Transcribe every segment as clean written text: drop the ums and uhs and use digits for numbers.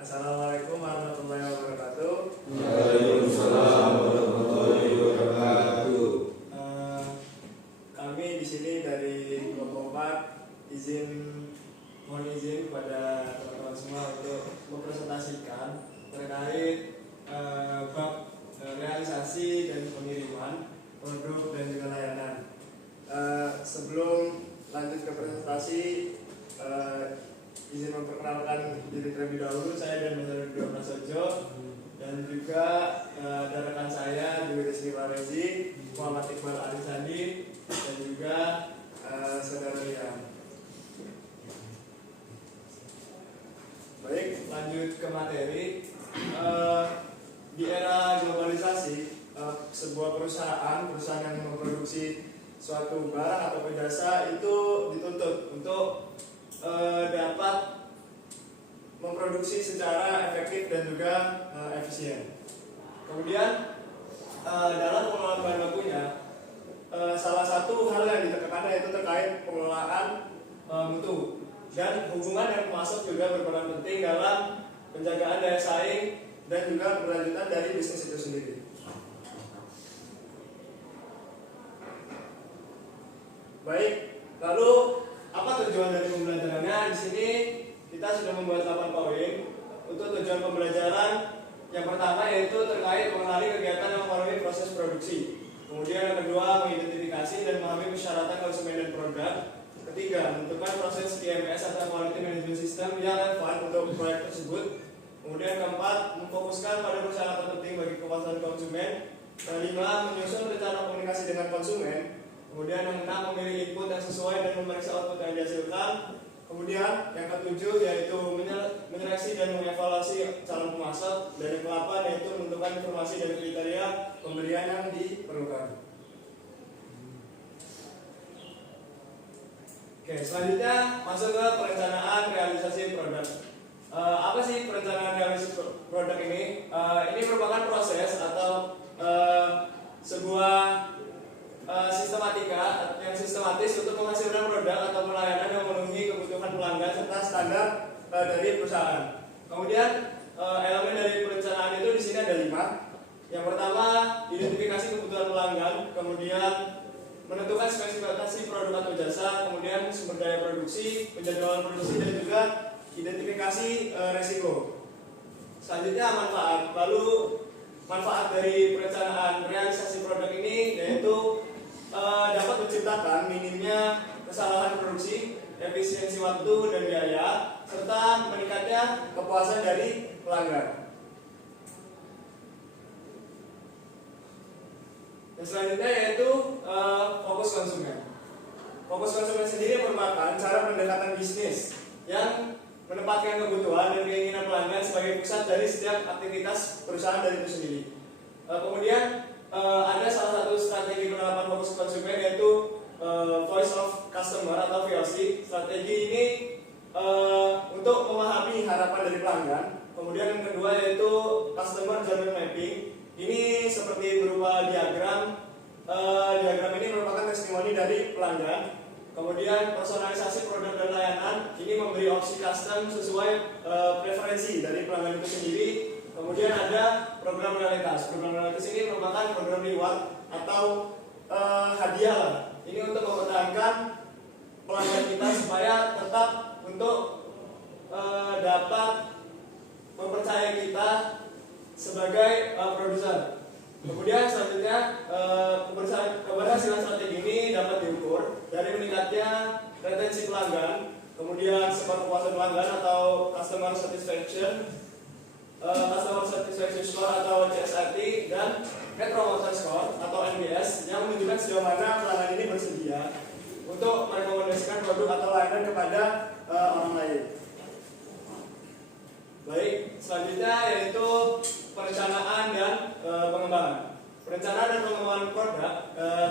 Assalamualaikum warahmatullahi wabarakatuh. Waalaikumsalam warahmatullahi wabarakatuh. Kami di sini dari kelompok 4 mohon izin kepada teman-teman semua untuk mempresentasikan terkait bab realisasi dan pengiriman produk dan juga layanan. Sebelum lanjut ke presentasi, izin memperkenalkan diri terlebih dahulu. Saya dan Mas Ridwan Prasojo, dan juga ada rekan saya Dewi Rizky Farezi, Muhammad Iqbal Arisandi, dan juga saudara Rian. Baik, lanjut ke materi. Di era globalisasi, sebuah perusahaan yang memproduksi suatu barang atau jasa itu dituntut untuk dapat memproduksi secara efektif dan juga efisien. Kemudian dalam pengelolaan bahan bakunya, salah satu hal yang ditekankan yaitu terkait pengelolaan mutu, dan hubungan yang masuk juga berperan penting dalam penjagaan daya saing dan juga keberlanjutan dari bisnis itu sendiri. Baik, lalu apa tujuan dari pembelajarannya? Di sini kita sudah membuat 8 poin untuk tujuan pembelajaran. Yang pertama yaitu terkait mengenali kegiatan yang mempengaruhi proses produksi. Kemudian yang kedua, mengidentifikasi dan memahami persyaratan konsumen dan produk. Ketiga, menentukan proses QMS atau Quality Management System yang relevan untuk proyek tersebut. Kemudian keempat, memfokuskan pada persyaratan penting bagi kepuasan konsumen. Kelima, menyusun rencana komunikasi dengan konsumen. Kemudian yang keenam, memilih input yang sesuai dan memeriksa output yang dihasilkan. Kemudian yang ketujuh yaitu menyeleksi dan mengevaluasi calon pemasok. Dan yang ke-8 yaitu menentukan informasi dan kriteria pemberian yang diperlukan. Oke, selanjutnya masuk ke perencanaan realisasi produk. Apa sih perencanaan realisasi produk ini? Ini merupakan proses atau sebuah sistematika yang sistematis untuk menghasilkan produk atau pelayanan yang memenuhi kebutuhan pelanggan serta standar dari perusahaan. Kemudian elemen dari perencanaan itu di sini ada 5. Yang pertama, identifikasi kebutuhan pelanggan, kemudian menentukan spesifikasi produk atau jasa, kemudian sumber daya produksi, penjadwalan produksi, dan juga identifikasi resiko. Selanjutnya manfaat. Lalu manfaat dari perencanaan realisasi produk ini yaitu dapat menciptakan minimnya kesalahan produksi, efisiensi waktu dan biaya, serta meningkatnya kepuasan dari pelanggan. Dan selanjutnya yaitu fokus konsumen. Fokus konsumen sendiri merupakan cara pendekatan bisnis yang menempatkan kebutuhan dan keinginan pelanggan sebagai pusat dari setiap aktivitas perusahaan dari itu sendiri. Kemudian ada salah satu strategi penerapan fokus konsumen yaitu Voice of Customer atau VOC. Strategi ini untuk memahami harapan dari pelanggan. Kemudian yang kedua yaitu Customer Journey Mapping. Ini seperti berupa diagram. Diagram ini merupakan testimoni dari pelanggan. Kemudian personalisasi produk dan layanan. Ini memberi opsi custom sesuai preferensi dari pelanggan itu sendiri. Kemudian ada program loyalitas. Program loyalitas ini merupakan program reward atau hadiah lah. Ini untuk mempertahankan pelanggan kita supaya tetap untuk dapat mempercayai kita sebagai produsen. Kemudian selanjutnya keberhasilan strategi ini dapat diukur dari meningkatnya retensi pelanggan, kemudian skor kepuasan pelanggan atau customer satisfaction score atau CSAT, dan Net Promoter Score atau NPS yang menunjukkan sejauh mana pelanggan ini bersedia untuk merekomendasikan produk atau layanan kepada orang lain. Baik, selanjutnya yaitu perencanaan dan pengembangan. Perencanaan dan pengembangan produk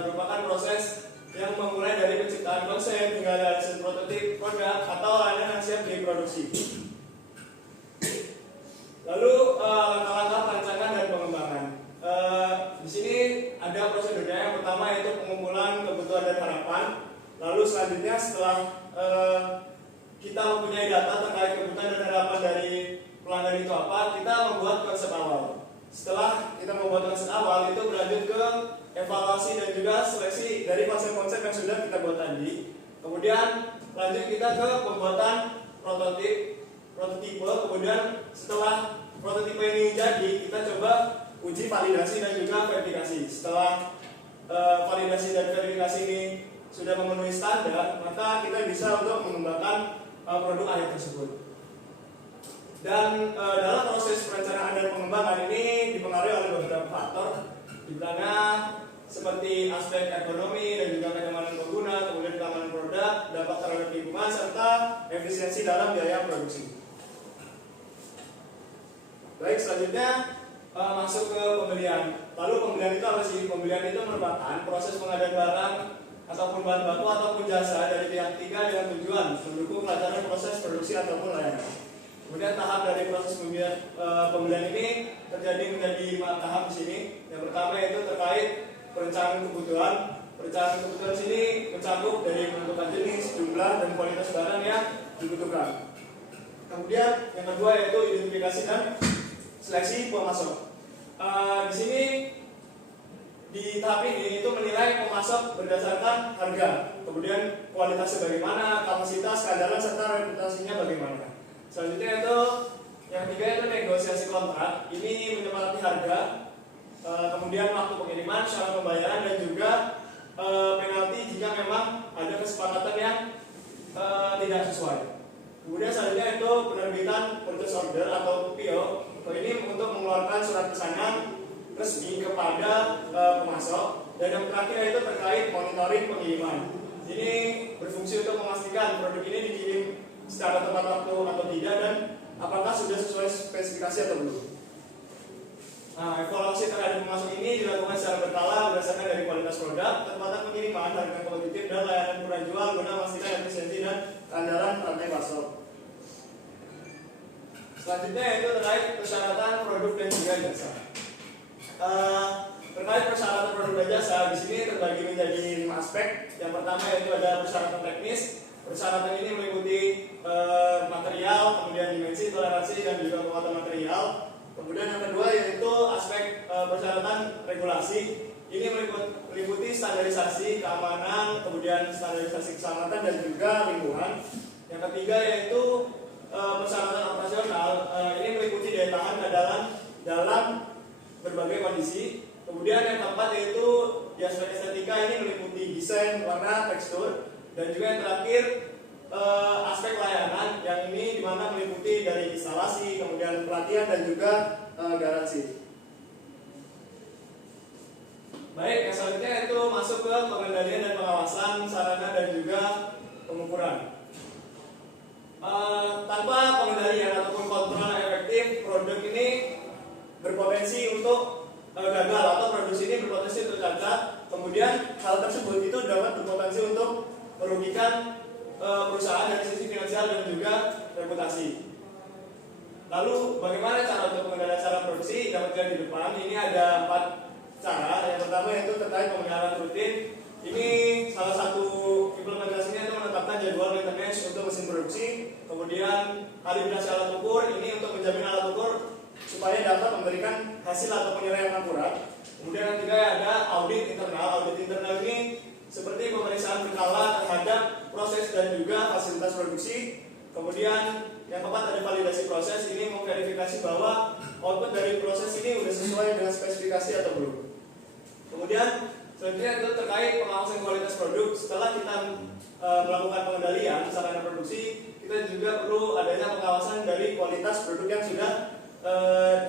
merupakan proses yang memulai dari penciptaan konsep hingga realisasi prototip produk atau layanan yang siap diproduksi. Lalu langkah-langkah perencanaan dan pengembangan. Di sini ada prosedurnya. Yang pertama yaitu pengumpulan kebutuhan dan harapan. Lalu selanjutnya setelah kita mempunyai data terkait kebutuhan dan harapan dari pelanggan itu apa, kita membuat konsep awal. Setelah kita membuat konsep awal, itu berlanjut ke evaluasi dan juga seleksi dari konsep-konsep yang sudah kita buat tadi. Kemudian lanjut kita ke pembuatan prototipe. Kemudian setelah prototipe ini jadi, kita coba uji validasi dan juga verifikasi. Setelah validasi dan verifikasi ini sudah memenuhi standar, maka kita bisa untuk mengembangkan produk akhir tersebut. Dan dalam proses perencanaan dan pengembangan ini dipengaruhi oleh beberapa faktor, di mana seperti aspek ekonomi dan juga kenyamanan pengguna, kemudian keamanan produk, dampak terhadap lingkungan, serta efisiensi dalam biaya produksi. Baik, selanjutnya masuk ke pembelian. Lalu pembelian itu apa sih? Pembelian itu merupakan proses pengadaan barang ataupun bahan baku ataupun jasa dari pihak ketiga dengan tujuan mendukung kelancaran proses produksi ataupun layanan. Kemudian tahap dari proses pembelian ini terjadi menjadi 5 tahap di sini. Yang pertama itu terkait perencanaan kebutuhan. Perencanaan kebutuhan sini mencakup dari menentukan jenis, jumlah, dan kualitas barang yang dibutuhkan. Kemudian yang kedua yaitu identifikasi dan seleksi pemasok. Di sini di tahap ini itu menilai pemasok berdasarkan harga, kemudian kualitasnya bagaimana, kapasitas, keandalan, serta reputasinya bagaimana. Selanjutnya itu yang ketiga itu negosiasi kontrak. Ini menyepakati harga, kemudian waktu pengiriman, syarat pembayaran, dan juga penalti jika memang ada kesepakatan yang tidak sesuai. Kemudian selanjutnya itu penerbitan purchase order atau PO. Ini untuk mengeluarkan surat pesanan resmi kepada pemasok. Dan yang terakhir itu terkait monitoring pengiriman. Ini berfungsi untuk memastikan produk ini dikirim secara tepat waktu atau tidak, dan apakah sudah sesuai spesifikasi atau belum. Nah, evaluasi terhadap pemasok ini dilakukan secara berkala berdasarkan dari kualitas produk, kecepatan pengiriman, harga kompetitif, dan layanan murah jual guna memastikan efisiensi dan keandalan rantai pasok. Selanjutnya yaitu terkait persyaratan produk dan juga jasa. Terkait persyaratan produk dan jasa, di sini terbagi menjadi 5 aspek. Yang pertama yaitu ada persyaratan teknis. Persyaratan ini meliputi material, kemudian dimensi, toleransi, dan juga kekuatan material. Kemudian yang kedua yaitu aspek persyaratan regulasi. Ini meliputi standarisasi, keamanan, kemudian standarisasi keselamatan dan juga lingkungan. Yang ketiga yaitu persyaratan operasional. Ini meliputi daya tahan dalam berbagai kondisi. Kemudian yang keempat yaitu di aspek estetika, ini meliputi desain, warna, tekstur. Dan juga yang terakhir aspek layanan, yang ini dimana meliputi dari instalasi, kemudian pelatihan, dan juga garansi. Baik, yang selanjutnya itu masuk ke pengendalian dan pengawasan sarana dan juga pengukuran. Tanpa pengendalian ataupun kontrol yang efektif, produk ini berpotensi untuk gagal atau produksi ini berpotensi untuk cacat. Kemudian hal tersebut itu dapat berpotensi untuk merugikan perusahaan dari sisi finansial dan juga reputasi. Lalu bagaimana cara untuk pengendalian cara produksi? Dapat dilihat di depan. Ini ada 4 cara. Yang pertama yaitu terkait pemeliharaan rutin. Ini salah satu implementasinya itu menetapkan jadwal maintenance untuk mesin produksi. Kemudian kalibrasi alat ukur. Ini untuk menjamin alat ukur supaya dapat memberikan hasil atau penilaian yang akurat. Kemudian yang ketiga ada audit internal. Audit internal ini seperti pemeriksaan berkala terhadap proses dan juga fasilitas produksi. Kemudian yang keempat ada validasi proses. Ini memverifikasi bahwa output dari proses ini sudah sesuai dengan spesifikasi atau belum. Kemudian selanjutnya itu terkait pengawasan kualitas produk. Setelah kita melakukan pengendalian sarana produksi, kita juga perlu adanya pengawasan dari kualitas produk yang sudah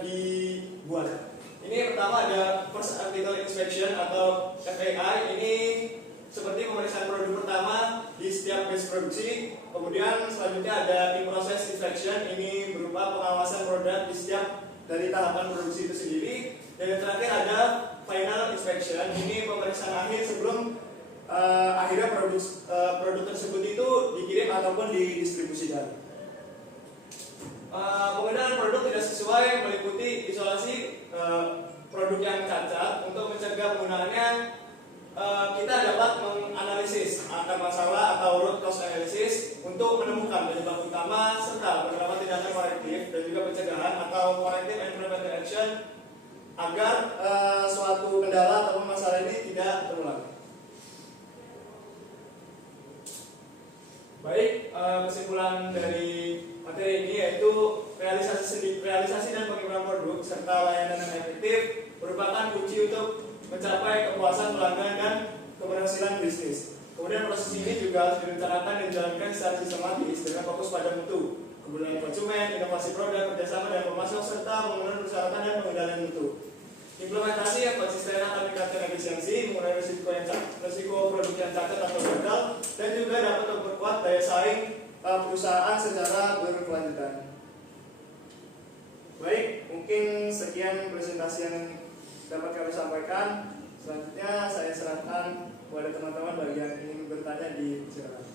dibuat. Ini pertama ada first article inspection atau FAI. Ini seperti pemeriksaan produk pertama di setiap batch produksi. Kemudian selanjutnya ada in-process inspection. Ini berupa pengawasan produk di setiap dari tahapan produksi itu sendiri. Dan yang terakhir ada final inspection. Ini pemeriksaan akhir sebelum akhirnya produk tersebut itu dikirim ataupun didistribusikan. Pengendalian produk tidak sesuai meliputi isolasi produk yang cacat untuk mencegah penggunaannya kita dapat menganalisis akar masalah atau root cause analysis untuk menemukan penyebab utama serta beberapa tindakan korektif dan juga pencegahan atau corrective and preventive action agar suatu kendala atau masalah ini tidak terulang. Baik, kesimpulan dari materi ini yaitu realisasi dan pengiriman produk serta layanan yang efektif merupakan kunci untuk mencapai kepuasan pelanggan dan keberhasilan bisnis. Kemudian proses ini juga harus direncanakan dan dijalankan secara sistematis dengan fokus pada mutu, kebutuhan konsumen, inovasi produk, kerjasama dengan pemasok, serta pembangunan persyaratan dan pengendalian mutu. Implementasi yang konsisten akan meningkatkan efisiensi, mengurangi risiko produk yang cacat atau gagal, dan juga dapat memperkuat daya saing perusahaan secara berkelanjutan. Baik, mungkin sekian presentasi yang dapat kami sampaikan. Selanjutnya saya serahkan kepada teman-teman bagi yang ingin bertanya di silakan.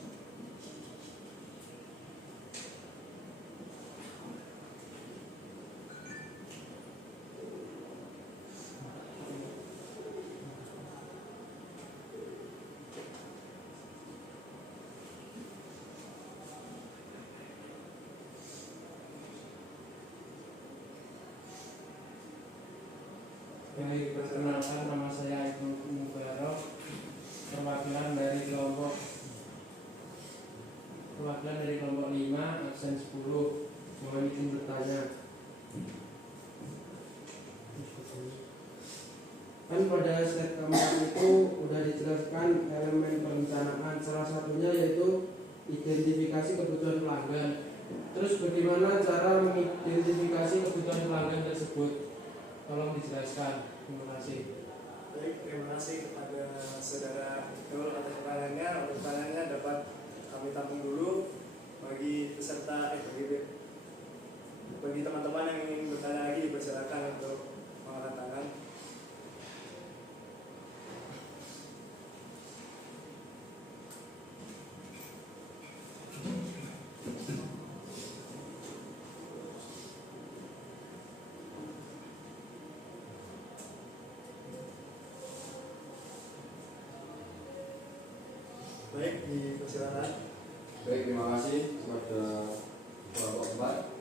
Baik, perkenalkan, nama saya Ibnu Mubarok, perwakilan dari kelompok 5 absen 10. Mohon izin bertanya. Kan pada slide kemarin itu sudah dijelaskan elemen perencanaan, salah satunya yaitu identifikasi kebutuhan pelanggan. Terus bagaimana cara mengidentifikasi kebutuhan pelanggan tersebut? Tolong dijelaskan. Terima kasih. Baik, terima kasih kepada saudara Ikul atas pertanyaannya. Pertanyaannya dapat kami tampung dulu bagi peserta bagi teman-teman yang ingin bertanya lagi, persilakan untuk mengangkat tangan. Baik, dipersilakan. Baik, terima kasih kepada kelompok 4.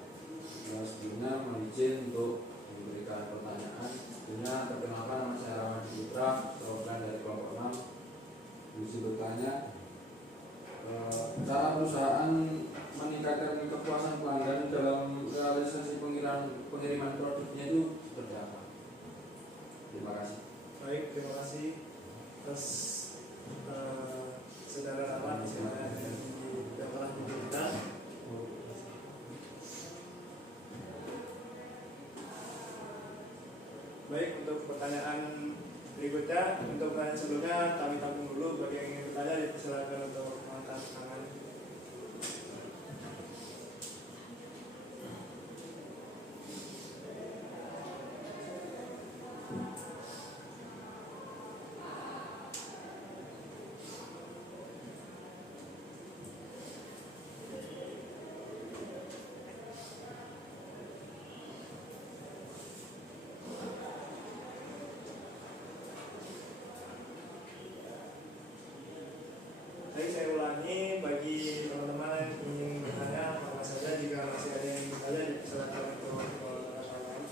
Sebelumnya mohon izin untuk memberikan pertanyaan. Sebelumnya perkenalkan, nama saya Rahman Putra, perwakilan dari kelompok 6. Izin bertanya, cara perusahaan meningkatkan kepuasan pelanggan dalam realisasi pengiriman produknya itu seperti apa? Terima kasih. Baik, terima kasih atas saudara Rahman yang telah diberikan. Baik, untuk pertanyaan berikutnya, untuk pertanyaan sebelumnya kami tampung dulu. Bagi yang ingin bertanya dipersilakan untuk mengangkat tangan. Baik, saya ulangi bagi teman-teman yang ingin bertanya apa saja. Jika masih ada yang ingin bertanya dipersilakan untuk mengangkat tangan.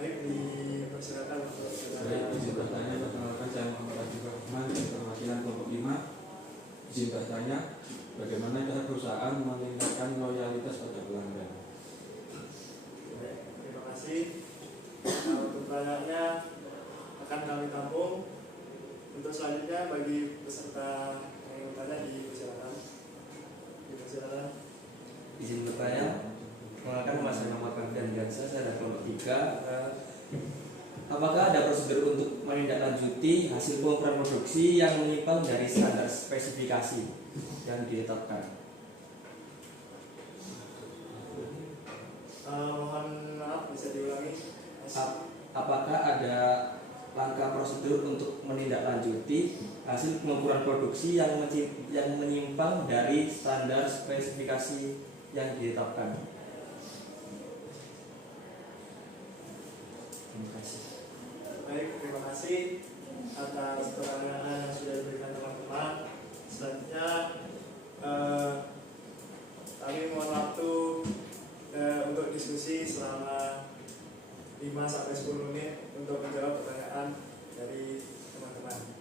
Baik, dipersilakan untuk Baik, izin bertanya, perkenalkan saya Muhammad Abdul Rahman, perwakilan kelompok 5. Izin bertanya, bagaimana cara perusahaan meningkatkan loyalitas pada pelanggan? Baik, terima kasih. Untuk pertanyaannya akan kami tampung. Untuk selanjutnya bagi peserta yang ingin bertanya dipersilakan. Dipersilakan. Izin bertanya, perkenalkan nama saya Muhammad Kamdan Gansa, saya dari kelompok 3. Apakah ada prosedur untuk menindaklanjuti hasil pengukuran produksi yang menyimpang dari standar spesifikasi yang ditetapkan? Mohon maaf, bisa diulangi. Apakah ada langkah prosedur untuk menindaklanjuti hasil pengukuran produksi yang menyimpang dari standar spesifikasi yang ditetapkan. Terima kasih. Baik, terima kasih atas pertanyaan yang sudah diberikan teman-teman. Selanjutnya kami mohon waktu untuk diskusi selama 5-10 menit untuk menjawab pertanyaan dari teman-teman.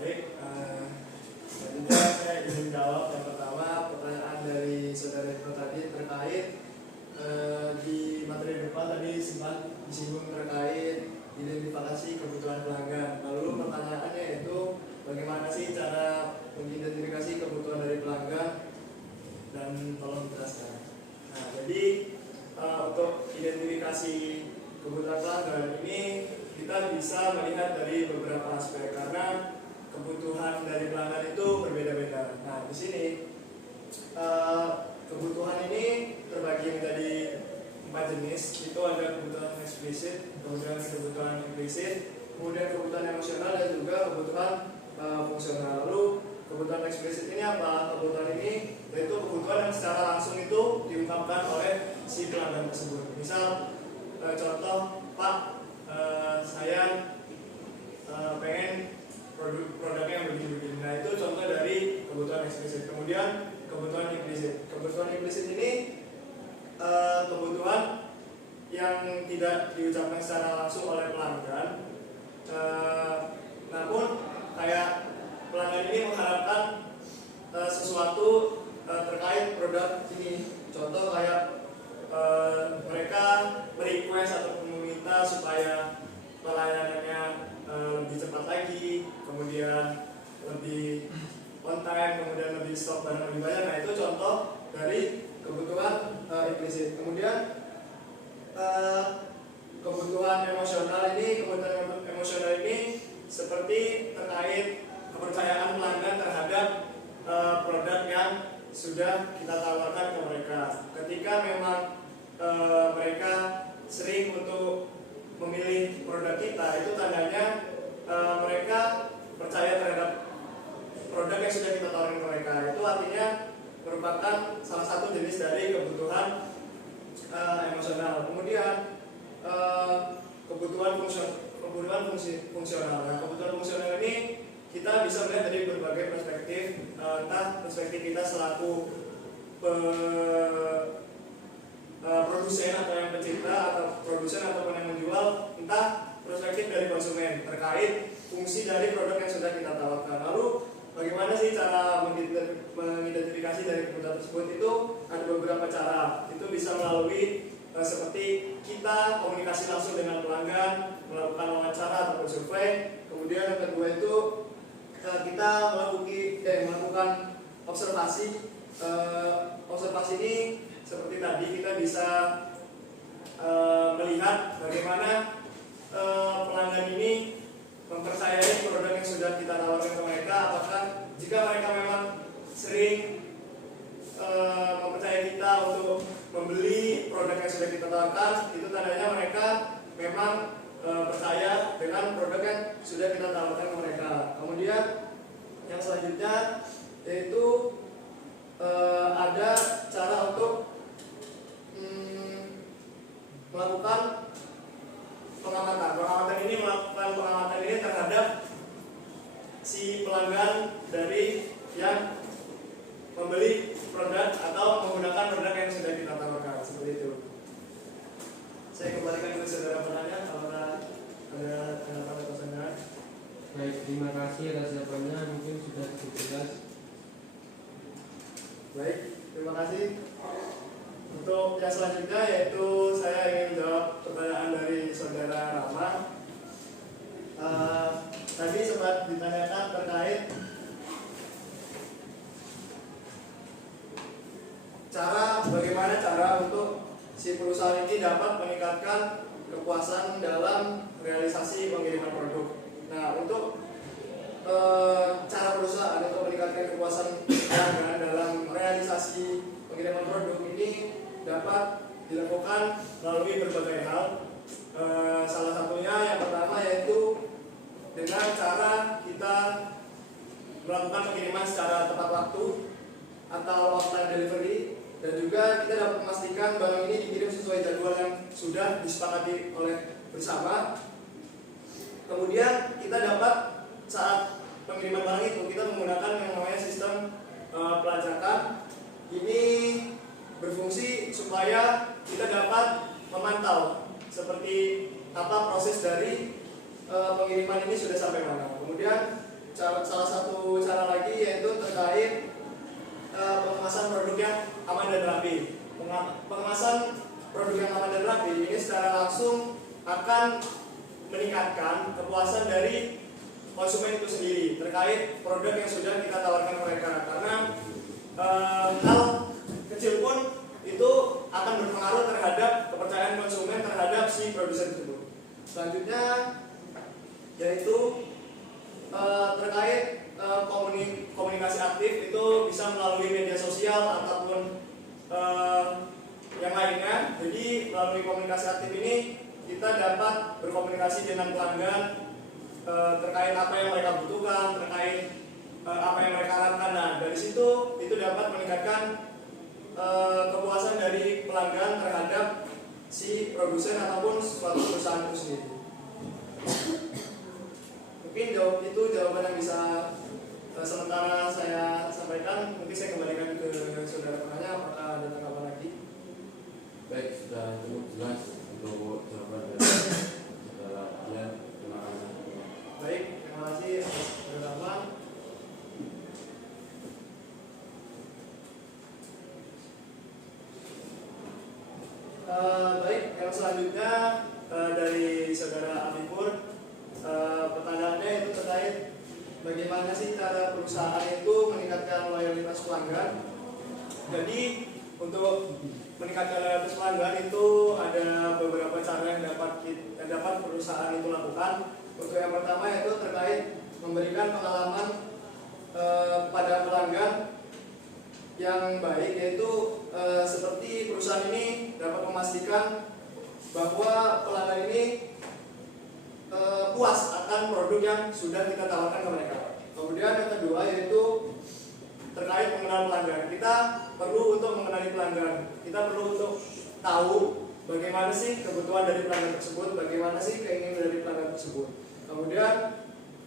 Baik, selanjutnya saya izin jawab yang pertama pertanyaan dari saudara Ibnu tadi terkait di materi depan tadi sempat disinggung terkait identifikasi kebutuhan pelanggan. Lalu pertanyaannya itu bagaimana sih cara mengidentifikasi kebutuhan dari pelanggan dan tolong jelaskan. Nah, jadi untuk identifikasi kebutuhan pelanggan ini kita bisa melihat dari beberapa aspek karena kebutuhan dari pelanggan itu berbeda-beda. Nah, di sini kebutuhan ini terbagi menjadi 4 jenis. Itu ada kebutuhan eksplisit, kemudian kebutuhan implisit, kemudian kebutuhan emosional dan juga kebutuhan fungsional. Lalu kebutuhan eksplisit ini apa? Kebutuhan ini yaitu kebutuhan yang secara langsung itu diungkapkan oleh si pelanggan tersebut. Misal contoh, Pak, pengen produknya yang begini-begini. Nah itu contoh dari kebutuhan eksplisit. Kemudian kebutuhan implisit. Kebutuhan implisit ini kebutuhan yang tidak diucapkan secara langsung oleh pelanggan, namun kayak pelanggan ini mengharapkan sesuatu terkait produk ini. Contoh kayak mereka merequest atau meminta supaya pelayanannya lebih cepat lagi, kemudian lebih on time, kemudian lebih stok barang lebih banyak. Nah itu contoh dari kebutuhan implisit. Kemudian kebutuhan emosional ini seperti terkait kepercayaan pelanggan terhadap produk yang sudah kita tawarkan ke mereka. Ketika memang mereka sering untuk memilih produk kita, itu tandanya mereka percaya terhadap produk yang sudah kita tawarkan ke mereka. Itu artinya merupakan salah satu jenis dari kebutuhan emosional. Kemudian kebutuhan fungsional. Nah, kebutuhan fungsional ini kita bisa melihat dari berbagai perspektif, entah perspektif kita selaku produsen atau yang pencipta, atau produsen ataupun yang menjual, entah perspektif dari konsumen terkait fungsi dari produk yang sudah kita tawarkan. Lalu bagaimana sih cara mengidentifikasi dari kebutuhan tersebut? Itu ada beberapa cara. Itu bisa melalui seperti kita komunikasi langsung dengan pelanggan, melakukan wawancara ataupun survei. Kemudian yang kedua itu kita melakukan observasi. Observasi ini seperti tadi kita bisa melihat bagaimana pelanggan ini mempercayai produk yang sudah kita tawarkan ke mereka. Apakah jika mereka memang sering mempercayai kita untuk membeli produk yang sudah kita tawarkan, itu tandanya mereka memang percaya dengan produk yang sudah kita tawarkan ke mereka. Kemudian yang selanjutnya yaitu ada cara untuk melakukan pengamatan. Pengamatan ini terhadap si pelanggan dari yang membeli produk atau menggunakan produk yang sudah kita tawarkan, seperti itu. Saya kembalikan ke saudara penanya kalau ada tanggapan atau pertanyaan. Baik, terima kasih atas jawabannya, mungkin sudah cukup jelas. Baik, terima kasih. Untuk yang selanjutnya yaitu saya ingin menjawab pertanyaan dari saudara Rama. Tadi sempat ditanyakan terkait bagaimana cara untuk si perusahaan ini dapat meningkatkan kepuasan dalam realisasi pengiriman produk. Nah, untuk cara perusahaan untuk meningkatkan kepuasan pelanggan dalam realisasi pengiriman produk ini dapat dilakukan melalui berbagai hal. Salah satunya yang pertama yaitu dengan cara kita melakukan pengiriman secara tepat waktu atau on-time delivery, dan juga kita dapat memastikan barang ini dikirim sesuai jadwal yang sudah disepakati oleh bersama. Kemudian kita dapat saat pengiriman barang itu kita menggunakan yang namanya sistem pelacakan. Ini berfungsi supaya kita dapat memantau seperti apa proses dari pengiriman ini sudah sampai mana. Kemudian salah satu cara lagi yaitu terkait pengemasan produk yang aman dan rapi. Pengemasan produk yang aman dan rapi ini secara langsung akan meningkatkan kepuasan dari konsumen itu sendiri terkait produk yang sudah kita tawarkan ke mereka, karena hal kecil pun itu akan berpengaruh terhadap kepercayaan konsumen terhadap si produsen tersebut. Selanjutnya yaitu terkait komunikasi aktif, itu bisa melalui media sosial ataupun yang lainnya. Jadi melalui komunikasi aktif ini kita dapat berkomunikasi dengan pelanggan terkait apa yang mereka butuhkan, terkait apa yang mereka harapkan. Nah, dari situ itu dapat meningkatkan kepuasan dari pelanggan terhadap si produsen ataupun suatu perusahaan itu sendiri. Mungkin Mungkin itu jawaban yang bisa sementara saya sampaikan. Mungkin saya kembalikan ke saudara penanya, apakah ada tanggapan lagi? Baik, sudah cukup jelas untuk jawaban dari saudara Allen. Terima kasih. Baik, terima kasih atas penjelasan. Baik, yang selanjutnya dari saudara Amipur, pertanyaannya itu terkait bagaimana sih cara perusahaan itu meningkatkan loyalitas pelanggan. Jadi untuk meningkatkan loyalitas pelanggan itu ada beberapa cara yang dapat perusahaan itu lakukan. Untuk yang pertama yaitu terkait memberikan pengalaman pada pelanggan yang baik, yaitu seperti perusahaan ini dapat memastikan bahwa pelanggan ini puas akan produk yang sudah kita tawarkan ke mereka. Kemudian yang kedua yaitu terkait mengenal pelanggan. Kita perlu untuk mengenali pelanggan. Kita perlu untuk tahu bagaimana sih kebutuhan dari pelanggan tersebut, bagaimana sih keinginan dari pelanggan tersebut. Kemudian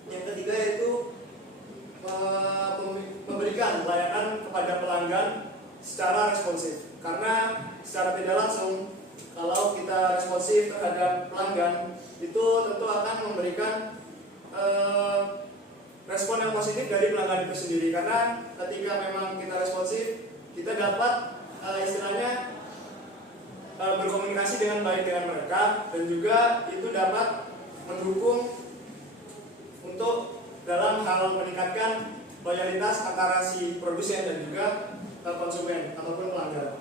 yang ketiga yaitu memberikan layanan kepada pelanggan secara responsif. Karena secara tidak langsung kalau kita responsif terhadap pelanggan itu tentu akan memberikan respon yang positif dari pelanggan itu sendiri. Karena ketika memang kita responsif, kita dapat istilahnya berkomunikasi dengan baik dengan mereka, dan juga itu dapat mendukung untuk dalam hal meningkatkan loyalitas antara si produsen dan juga konsumen ataupun pelanggan.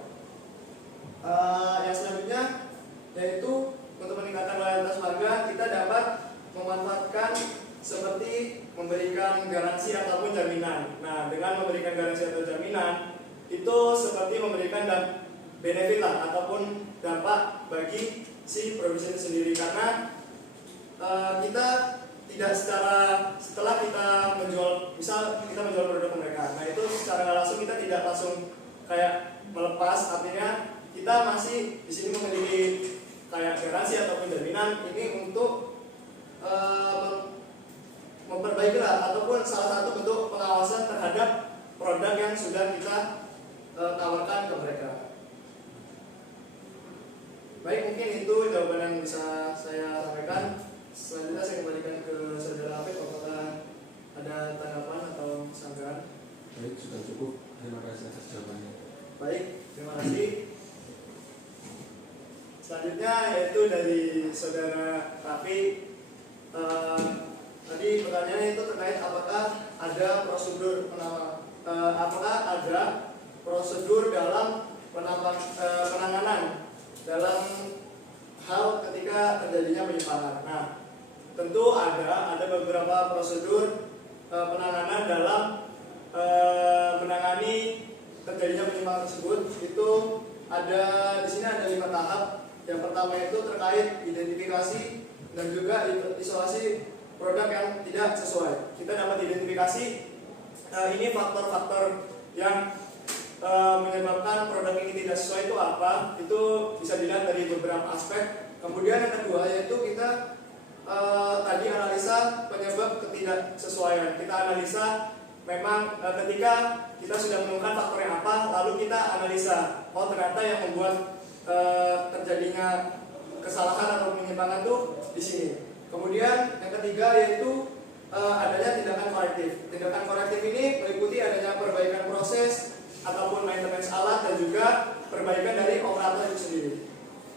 Yang selanjutnya yaitu untuk meningkatkan loyalitas pelanggan, kita dapat memanfaatkan seperti memberikan garansi ataupun jaminan. Nah, dengan memberikan garansi atau jaminan itu seperti memberikan benefit lah ataupun dampak bagi si produsen sendiri, karena kita tidak setelah kita menjual, misal kita menjual produk mereka, nah itu secara langsung kita tidak langsung kayak melepas, artinya kita masih di sini memiliki kayak garansi ataupun jaminan ini untuk memperbaiki lah, ataupun salah satu bentuk pengawasan terhadap produk yang sudah kita tawarkan ke mereka. Baik, mungkin itu jawaban yang bisa saya sampaikan. Selanjutnya saya kembalikan ke saudara Afif, apakah ada tanggapan atau sanggahan? Baik, sudah cukup. Terima kasih atas jawabannya. Baik, terima kasih. Selanjutnya yaitu dari saudara Raffi. Tadi pertanyaannya itu terkait apakah ada prosedur dalam penanganan dalam hal ketika terjadinya penyimpangan. Nah, tentu ada beberapa prosedur penanganan dalam menangani terjadinya penyimpangan tersebut. Itu ada di sini ada 5 tahap. Yang pertama itu terkait identifikasi dan juga isolasi produk yang tidak sesuai. Kita dapat identifikasi ini faktor-faktor yang menyebabkan produk ini tidak sesuai itu apa. Itu bisa dilihat dari beberapa aspek. Kemudian yang kedua yaitu kita tadi analisa penyebab ketidaksesuaian. Kita analisa memang ketika kita sudah menemukan faktor yang apa, lalu kita analisa, oh ternyata yang membuat terjadinya kesalahan atau penyimpangan itu di sini. Kemudian yang ketiga yaitu adanya tindakan korektif. Tindakan korektif ini meliputi adanya perbaikan proses ataupun maintenance alat dan juga perbaikan dari operator itu sendiri.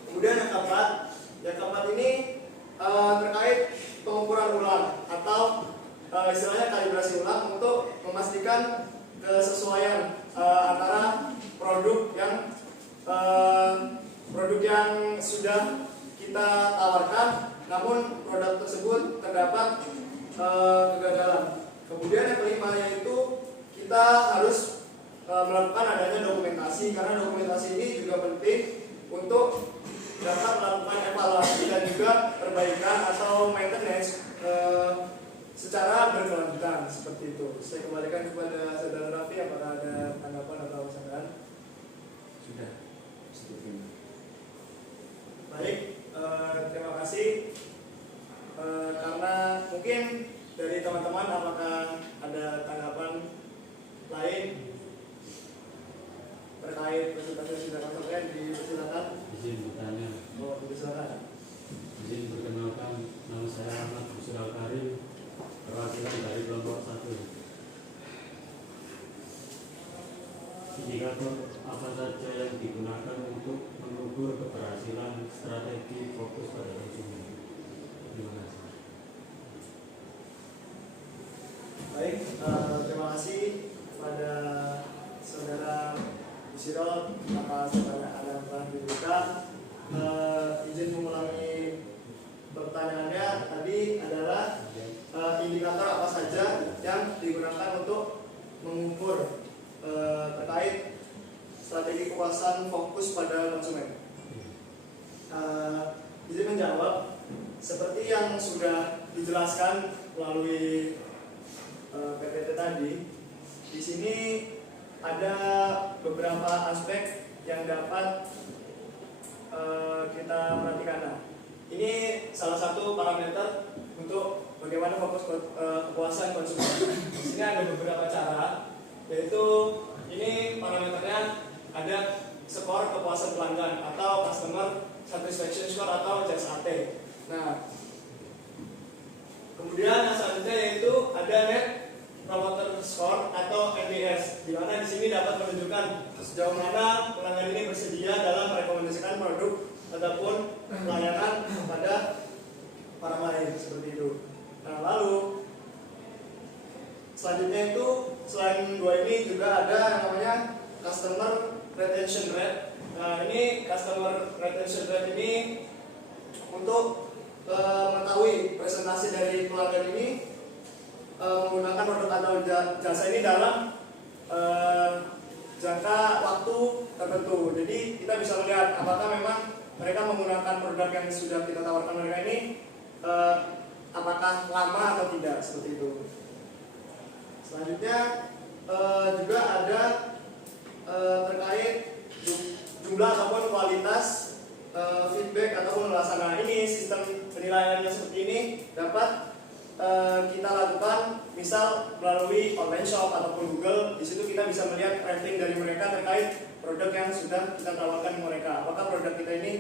Kemudian yang keempat ini terkait pengukuran ulang atau istilahnya kalibrasi ulang untuk memastikan kesesuaian antara produk yang sudah kita tawarkan, namun produk tersebut terdapat kegagalan. Kemudian yang kelima yaitu kita harus melakukan adanya dokumentasi, karena dokumentasi ini juga penting untuk dapat melakukan evaluasi dan juga perbaikan atau maintenance secara berkelanjutan seperti itu. Saya kembalikan kepada saudara Raffi, apakah ada tanggapan atau sanggahan? Sudah. Baik, terima kasih. Karena mungkin dari indikator apa saja yang digunakan untuk mengukur keberhasilan strategi fokus pada konsumen? Terima kasih. Baik, terima kasih kepada saudara Yusirol atas pertanyaan yang telah diberikan. Izin mengulangi pertanyaannya tadi adalah indikator apa saja yang digunakan untuk mengukur terkait strategi kepuasan fokus pada konsumen. Izin menjawab seperti yang sudah dijelaskan melalui PPT tadi. Di sini ada beberapa aspek yang dapat kita perhatikan. Nah, ini salah satu parameter untuk bagaimana fokus kepuasan konsumen. Di sini ada beberapa cara, yaitu ini parameternya ada skor kepuasan pelanggan atau customer satisfaction score atau CSAT. Nah, kemudian yang selanjutnya yaitu ada net promoter score atau NPS, di mana di sini dapat menunjukkan sejauh mana pelanggan ini bersedia dalam merekomendasikan produk ataupun pelayanan kepada orang lain seperti itu. Nah, lalu selanjutnya itu selain dua ini juga ada yang namanya customer retention rate. Nah, ini customer retention rate ini untuk mengetahui presentasi dari pelanggan ini menggunakan produk atau jasa ini dalam jangka waktu tertentu. Jadi kita bisa melihat apakah memang mereka menggunakan produk yang sudah kita tawarkan mereka ini apakah lama atau tidak, seperti itu. Selanjutnya juga ada terkait jumlah ataupun kualitas feedback ataupun ulasan. Nah, ini sistem penilaiannya seperti ini dapat kita lakukan misal melalui online shop ataupun Google. Di situ kita bisa melihat rating dari mereka terkait produk yang sudah kita tawarkan ke mereka. Apakah produk kita ini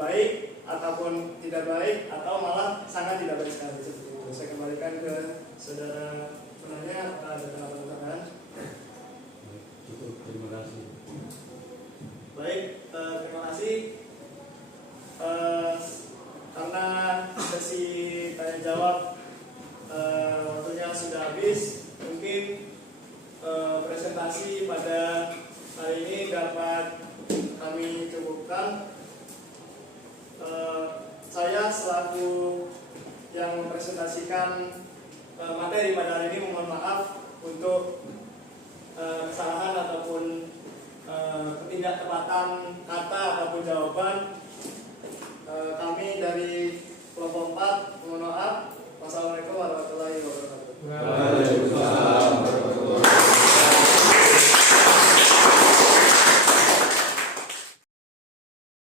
baik ataupun tidak baik atau malah sangat tidak baik sekali, seperti itu. Saya kembalikan ke saudara penanya. Apakah ada tambahan? Cukup, terima kasih. Baik, terima kasih. Karena sesi tanya jawab waktunya sudah habis, mungkin presentasi pada hari ini dapat kami cukupkan. Saya selaku yang mempresentasikan materi pada hari ini mohon maaf untuk kesalahan ataupun ketidaktepatan kata ataupun jawaban. Kami dari kelompok 4 mohon maaf. Wassalamualaikum warahmatullahi wabarakatuh.